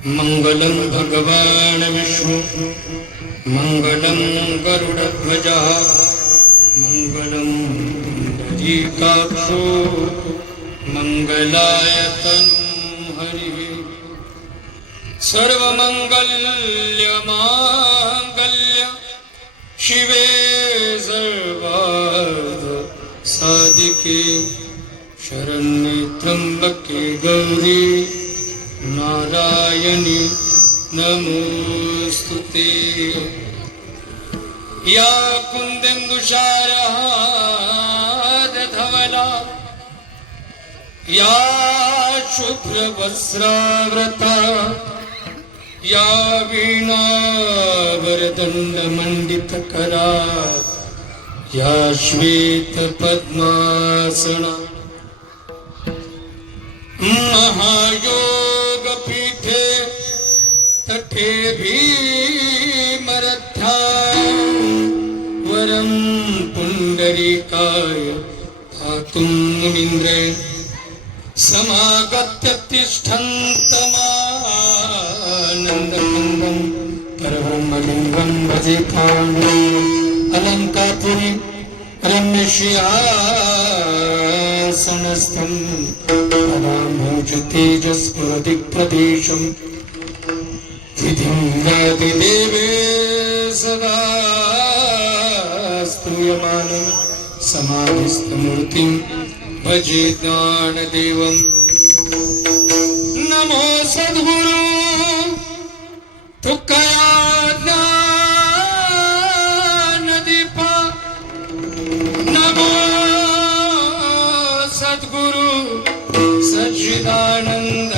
मंगलं भगवान् विष्णु मंगलं गरुडध्वजः मंगलं दधिकाक्षो मंगलाय तनू हरिः सर्वमंगल्यमांगल्य शिवे सर्वार्थ साधिके शरण्ये त्र्यंबके गौरी नारायणी नमोस्तुते। या कुंदेन्दुशारहारधवला या शुभ्रवस्त्राव्रता या वीणावरदण्डमण्डितकरा या श्वेतपद्मासना महायोगपीठे तटे भीमरथ्यां वरं पुण्डरीकाय धातुं मुनीन्द्रेण समागत्य तिष्ठन्तमानन्दमन्दं परब्रह्मलिङ्गं भजेताम् अलङ्कारपुरी रम्यश्यासनस्थं तेजस्फुरदिप्रदेशं विधिं गादिदेवे सदा स्तूयमानं समाधिस्थमूर्तिं भजे ज्ञानदेवं। नमो सद्गुरु तुकया ज्ञानदीपा नमो सद्गुरु सच्चिदानंद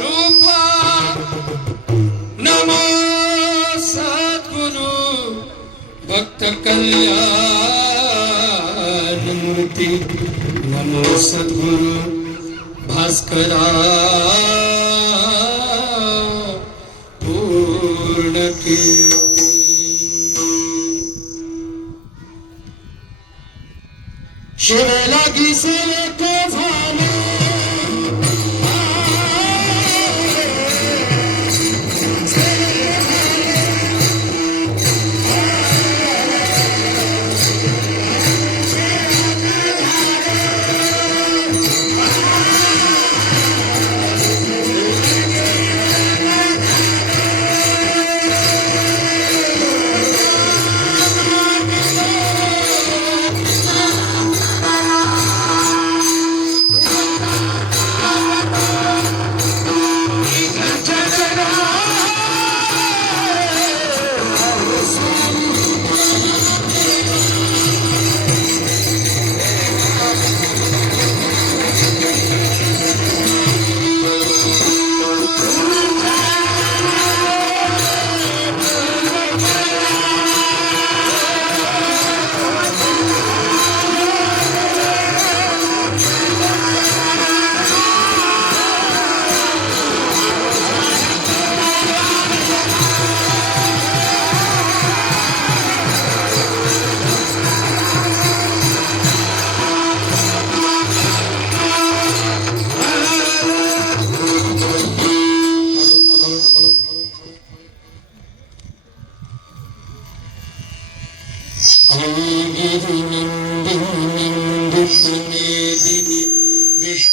रूपा नमो सद्गुरु भक्त कल्याण मूर्ति नमो सद्गुरु भास्करा पूर्ण कीर्ति। शिव लागी सेवे को भाले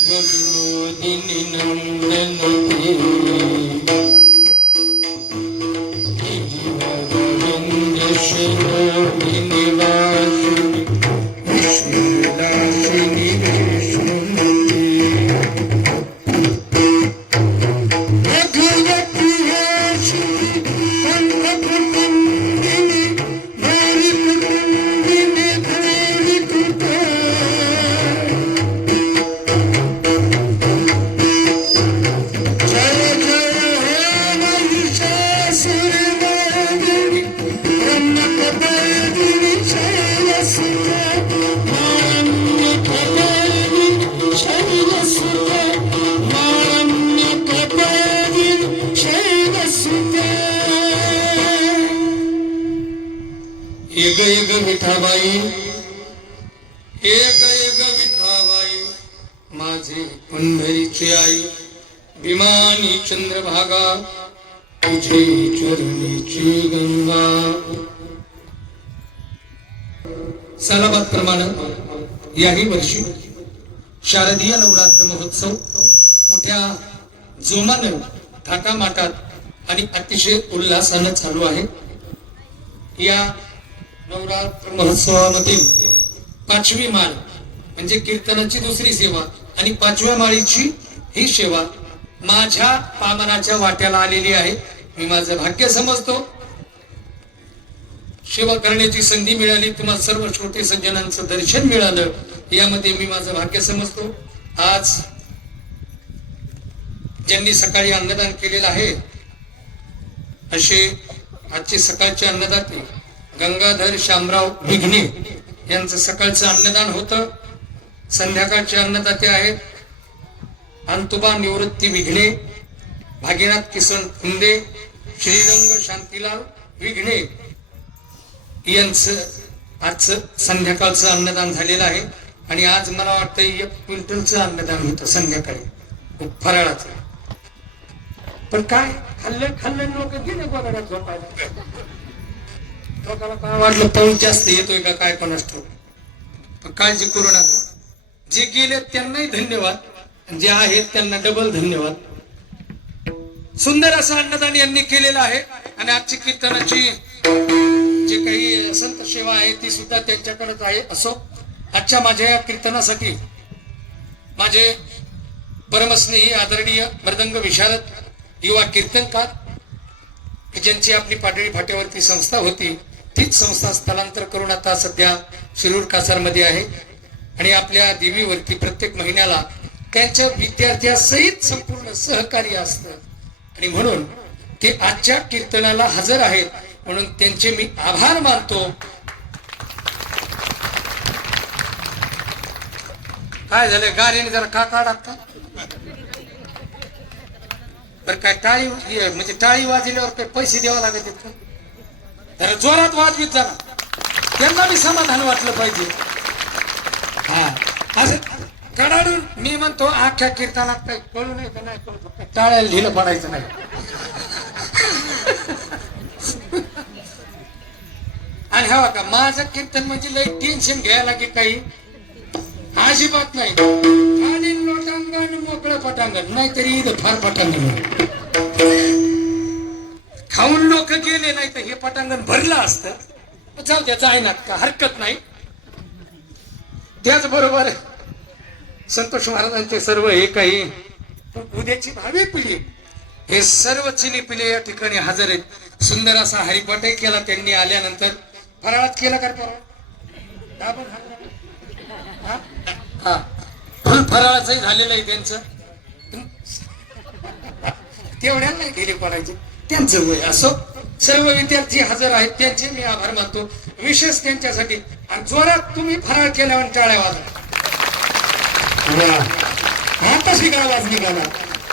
विश्वविनोदिनी नंदनते शरोदिनी वासिनी विष्णुदासिनी विष्णुमती एक एक विठाबाई एक एक विठाबाई माझ माझे पंढरीचे आई विमानी चंद्रभागा तुझे चरणीची गंगा. सालाबादप्रमाणे याही वर्षी शारदीय नवरात्र महोत्सव मोठ्या जोमानं थाटामाटात आणि अतिशय उल्हासानं चालू आहे. या नवरात्र महोत्सवामधील 5वी माळ म्हणजे कीर्तनाची दुसरी सेवा आणि 5व्या माळीची ही सेवा माझ्या पामराच्या वाट्याला आलेली आहे. मी माझं भाग्य समजतो. सेवा करण्याची संधी मिळाली, तुम्हाला सर्व श्रोते सज्जनांचं दर्शन मिळालं, यामध्ये मी माझं भाग्य समजतो. आज ज्यांनी सकाळी अन्नदान केलेलं आहे असे आजचे सकाळचे अन्नदाते गंगाधर शामराव विघ्ने यांचं सकाळचं अन्नदान होतं. संध्याकाळचे अन्नदाते आहेत अंतुबा निवृत्ती विघ्ने, भागीनाथ किसन फुंदे, श्रीरंग शांतीलाल विघ्ने यांचं आजचं संध्याकाळचं अन्नदान झालेलं आहे. आणि आज मला वाटतं 1 क्विंटलचं अन्नदान होतं संध्याकाळी फराळाचं. पण काय खाल्लं लोक गेले गोराड्यात झोपायला. लोकांना काय वाटलं पाऊस जास्त येतोय का काय कोणास ठाऊक. पण काळजी करू नका, जे गेले त्यांनाही धन्यवाद, जे आहेत त्यांना डबल धन्यवाद. सुंदर असं अन्नदान यांनी केलेलं आहे. आणि आजची कीर्तनाची जे काही संत सेवा आहे ती सुद्धा त्यांच्याकडेच आहे. असो, आजच्या माझ्या या कीर्तनासाठी माझे परमस्नेही आदरणीय मृदंग विशारद युवा कीर्तनकार, ज्यांची आपली पाटळी फाट्यावरती संस्था होती, तीच संस्था स्थलांतर करून आता सध्या शिरूर कासारमध्ये आहे. आणि आपल्या देवीवरती प्रत्येक महिन्याला त्यांच्या विद्यार्थ्यासहित संपूर्ण सहकार्य असतं. आणि म्हणून ते आजच्या कीर्तनाला हजर आहेत, म्हणून त्यांचे मी आभार मानतो. काय झालं गाडीने जरा का काढा तर काय टाळी म्हणजे टाळी वाजल्यावर काही पैसे द्यावे लागत का? जरा जोरात वाजवीत जरा, त्यांना बी समाधान वाटलं पाहिजे. हा असं कडाडून मी म्हणतो अख्ख्या कीर्तनात काही कळू नाही का नाही कळू, टाळ्याला ढिलं पडायचं नाही. आणि हवा का माझं कीर्तन म्हणजे लई टेन्शन घ्यायला की काही अजिबात नाही. खाली लोटांगण मोकळं पटांगण, नाहीतरी इथं फार पटांगण. खाऊन लोक गेले नाही तर हे पटांगण भरलं असतं. जाऊ द्या, जाईना का हरकत नाही. त्याचबरोबर संतोष महाराजांचे सर्व हे काही उद्याची भावी पिढी हे सर्व चिनी पिले या ठिकाणी हजर आहेत. सुंदर असा हरिपाठही केला त्यांनी आल्यानंतर. फराळात केला का हा फुल फराळाचंही झालेलं आहे त्यांचं. तेवढ्या नाही गेले पडायचे त्यांचं वय. असो, सर्व विद्यार्थी हजर आहेत, त्यांचे मी आभार मानतो विशेष त्यांच्यासाठी. आणि जोरात तुम्ही फराळ केल्यावर टाळ्या वाजवा. आता शिकायला वाज निघाला.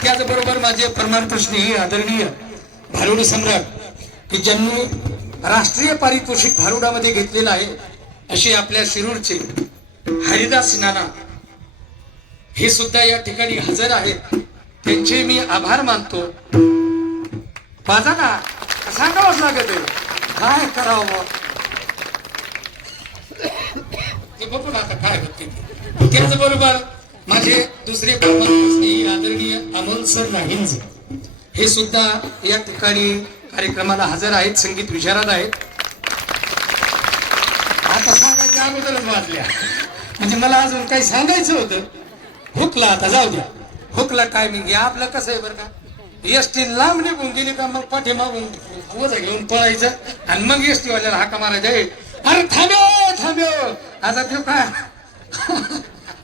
त्याचबरोबर माझे परमार्थ स्नेही आदरणीय भारुड सम्राट की ज्यांनी राष्ट्रीय पारितोषिक भारुडामध्ये घेतलेलं आहे असे आपल्या शिरूरचे हरिदास नाना हे सुद्धा या ठिकाणी हजर आहेत. त्यांचे मी आभार मानतो. माझा ना सांगावंच लागत आहे काय करावं ते बघून आता काय होते. त्याचबरोबर माझे दुसरे परमात्मा आदरणीय अमोल सर राहिंज हे सुद्धा या ठिकाणी कार्यक्रमाला हजर आहेत, संगीत विशारद आहेत. आता सांगायच्या अगोदरच वाजल्या म्हणजे मला अजून काही सांगायचं होतं. हुकला आता जाऊ द्या. हुकला टायमिंग आपलं कसं आहे बरं का, एसटी लांब निघून गेली का मग पाठी मागून वजा घेऊन पळायचं आणि मग एसटी वाल्याला हाका मारायचा. अरे थांबव थांबव आता ते काय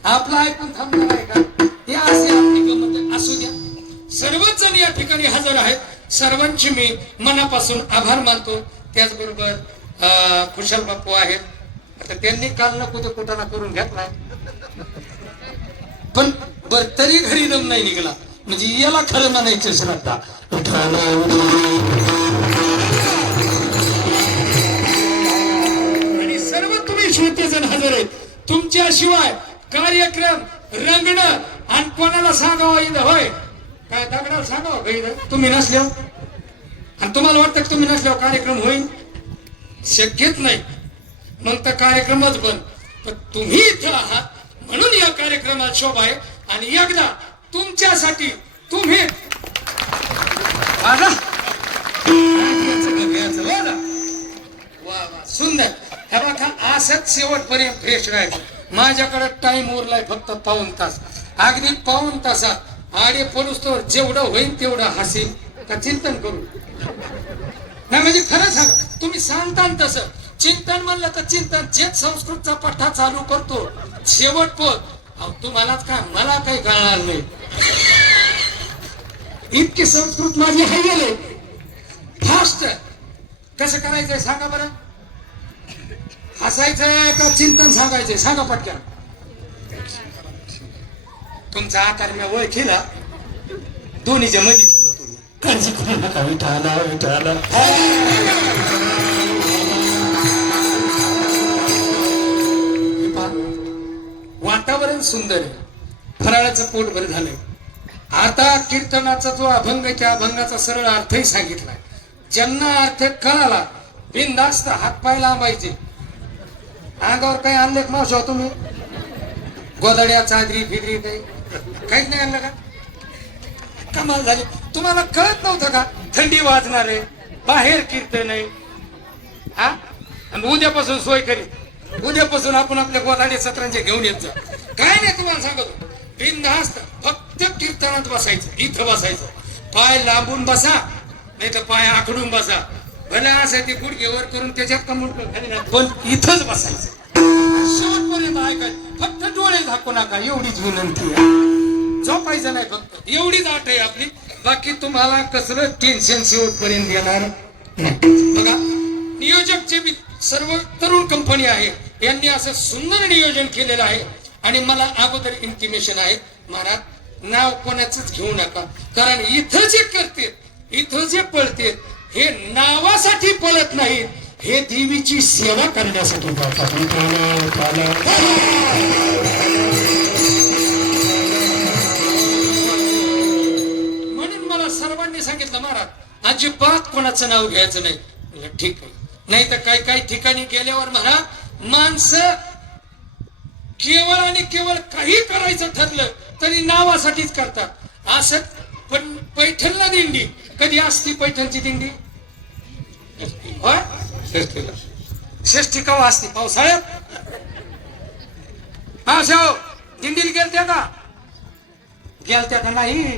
आपलं ऐकून थांबणार आहे का? हे असे आपली गमत असू द्या. सर्वच जण या ठिकाणी हजर आहेत, सर्वांचे मी मनापासून आभार मानतो. त्याचबरोबर खुशाल बापू आहेत. आता त्यांनी काल नको ते कुठाना करून घेतलाय पण बर तरी घरी दम नाही निघाला म्हणजे याला खरं म्हणायचं श्रद्धा. आणि सर्व तुम्ही श्रोते जण हजर आहेत. तुमच्याशिवाय कार्यक्रम रंगणं आणि कोणाला सांगावं इथं होय काय दगडाला सांगावं का इथं तुम्ही नसल्यावर आणि तुम्हाला वाटतं की तुम्ही नसल्यावर कार्यक्रम होईल शक्यच नाही मग तर कार्यक्रमच बंद पण तुम्ही इथं आहात म्हणून या कार्यक्रमात शोभा आहे आणि एकदा तुमच्यासाठी तुम्ही सुंदर हे बघा असंच शेवटपर्यंत फ्रेश राहायचं माझ्याकडे टाइम उरलाय फक्त 1.5 तास अगदी 1.5 तासात आडे पडूस तर जेवढं होईल तेवढं हसेल का चिंतन करू नाही म्हणजे खरं सांगा तुम्ही सांगता तसं चिंतन म्हणलं तर चिंतन जे संस्कृतचा पठ्ठा चालू करतो शेवट पोत तुम्हालाच काय मला काही कळणार नाही इतकी संस्कृत माझी हाय गेले फास्ट कसं करायचंय सांगा बरं हसायचंय का चिंतन सांगायचंय सांगा पटकन तुमचा आकार मी ओळखीला दोन्हीच्या मध्ये काळजी करू नका विठाला विठाला वातावरण सुंदर आहे फराळाचं पोट भर झालंय आता कीर्तनाचा जो अभंग आहे त्या अभंगाचा सरळ अर्थही सांगितलाय ज्यांना अर्थ कळाला बिनधास्त हातपाय लांबायचे अंगावर काही आणले मावशा तुम्ही गोदड्या चादरी फिदरी काही काहीच नाही आणलं का कमाल झाली तुम्हाला कळत नव्हतं का थंडी वाजणार आहे बाहेर कीर्तन आहे हा आणि उद्यापासून सोय करी उद्यापासून आपण आपल्या गोदाडे सत्रांचे घेऊन येत जा काय नाही तुम्हाला सांगतो बिनधास्त फक्त कीर्तनात बसायचं इथं बसायचं पाय लांबून बसा नाही तर पाय आखडून बसा भले असं ते गुडघेवर करून त्याच्यात कमून पण इथंच बसायचं शेवटपर्यंत ऐकायचं फक्त डोळे झाकू नका एवढीच विनंती आहे झोपायचं नाही फक्त एवढीच आठ आहे आपली बाकी तुम्हाला कसलं टेन्शन शेवटपर्यंत येणार बघा नियोजक जे सर्व तरुण कंपनी आहे यांनी असं सुंदर नियोजन केलेलं आहे आणि मला अगोदर इंटिमेशन आहे महाराज नाव कोणाचंच घेऊ नका कारण इथं जे करते इथं जे पळते हे नावासाठी पळत नाहीत हे देवीची सेवा करण्यासाठी जातात म्हणून मला सर्वांनी सांगितलं महाराज अजिबात कोणाचं नाव घ्यायचं नाही म्हणजे ठीक आहे नाही तर काही काही ठिकाणी गेल्यावर महाराज माणसं केवळ आणि केवळ काही करायचं ठरलं तरी नावासाठीच करतात असं पण पैठणला दिंडी कधी असती पैठणची दिंडी षष्ठी कवा असते पावसाळ्यात मावशाव दिंडीला गेलत्या का नाही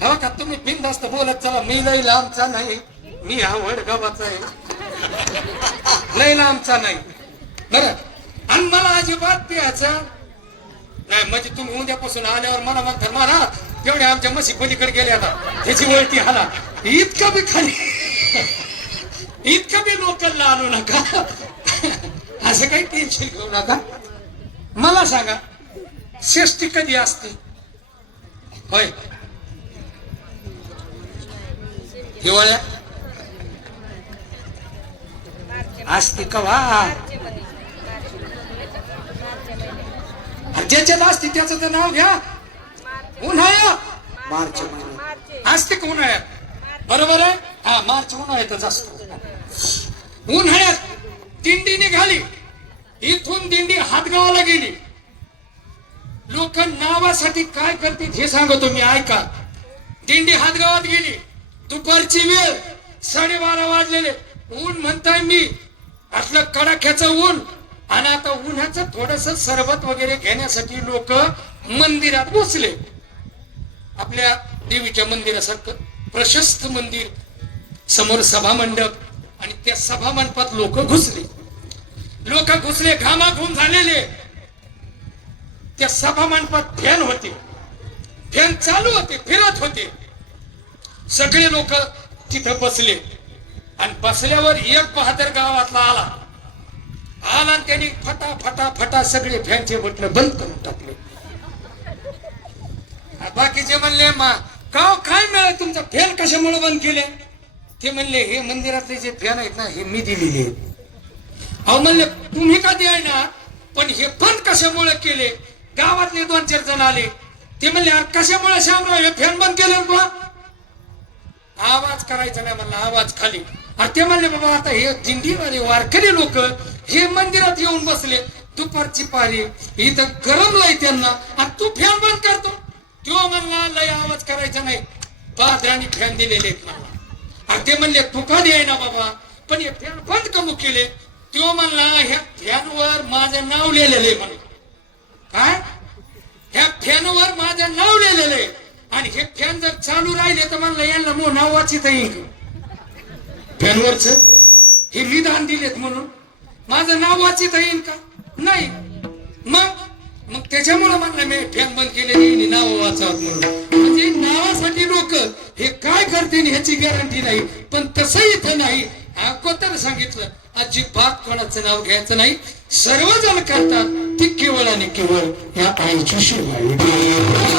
हो का तुम्ही बिनधास्त बोलत चला मी लई लांबचा नाही मी हा वडगावाचा आहे लई लांबचा नाही बरं आणि मला अजिबात प्यायचं नाही म्हणजे तुम्ही उद्यापासून आल्यावर मला म्हणता मारा तेवढे आमच्या म्हशी पलीकडे गेले आता त्याची वळती हाला इतकं बी खाली इतकं बी लोकलला आणू नका असं काही टेन्शन घेऊ नका मला सांगा षष्ठी कधी असते होय हिवाळ्या असते कवा ज्याच्यात असते त्याचं तर नाव घ्या उन्हाळ्यात मार्च महिन्यात असते का उन्हाळ्यात बरोबर आहे हा मार्च उन्हाळ्यातच असतो उन्हाळ्यात दिंडी निघाली इथून दिंडी हातगावाला गेली लोक नावासाठी काय करते हे सांगतो मी ऐका दिंडी हातगावात गेली दुपारची वेळ 12:30 वाजलेले ऊन म्हणताय मी असलं कडाक्याचं ऊन आणि आता उन्हाचं थोडस सरबत वगैरे घेण्यासाठी लोक मंदिरात बसले आपल्या देवीच्या मंदिरासारखं प्रशस्त मंदिर समोर सभा मंडप आणि त्या सभा मंडपात लोक घुसले घामाघूम झालेले त्या सभा मंडपात फॅन होते फॅन चालू होते फिरत होते सगळे लोक तिथं बसले आणि बसल्यावर एक बहादर गावातला आला आणि त्यांनी फटा फटा फटा सगळे फॅनचे बटन बंद करून टाकले बाकीचे म्हणले काय मिळालं तुमचा फॅन कशामुळे बंद केले ते म्हणले हे मंदिरातले जे फॅन आहेत ना हे मी दिलेले आहेत अहो म्हणले तुम्ही का द्याय ना पण हे बंद कशामुळे केले गावातले 2-4 जण आले. ते म्हणले अरे कशामुळे शामराव हे फॅन बंद केलं तुला? आवाज करायचा नाही म्हणला, आवाज खाली. अरे ते म्हणले बाबा आता हे दिंडीवाले वारकरी लोक हे मंदिरात येऊन बसले, दुपारची पारी इथं गरमलंय त्यांना, आणि तू फॅन बंद करतो? तो म्हणला लय आवाज करायचा नाही, पादरांनी फॅन दिलेले म्हणला. आणि ते म्हणले तू का द्याय ना बाबा, पण हे फॅन बंद कमू केले? तो म्हणला ह्या फॅनवर माझं नाव लिहिलेलं आहे म्हणे. काय? ह्या फॅनवर माझं नाव लिहिलेलं आहे, आणि हे फॅन जर चालू राहिले तर म्हणलं यांना मो नाव वाचित येईल फॅनवरच. हे विधान दिलेत म्हणून माझं नाव वाचित येईल का? नाही. मग त्याच्यामुळे म्हणलं मी फॅन बंद केले, नाव वाचावत म्हणून. म्हणजे नावासाठी लोक हे काय करते ह्याची गॅरंटी नाही. पण तसं इथं नाही. अगोदर सांगितलं अजिबात कोणाचं नाव घ्यायचं नाही. सर्वजण करतात ती केवळ आणि केवळ या आईची सेवा.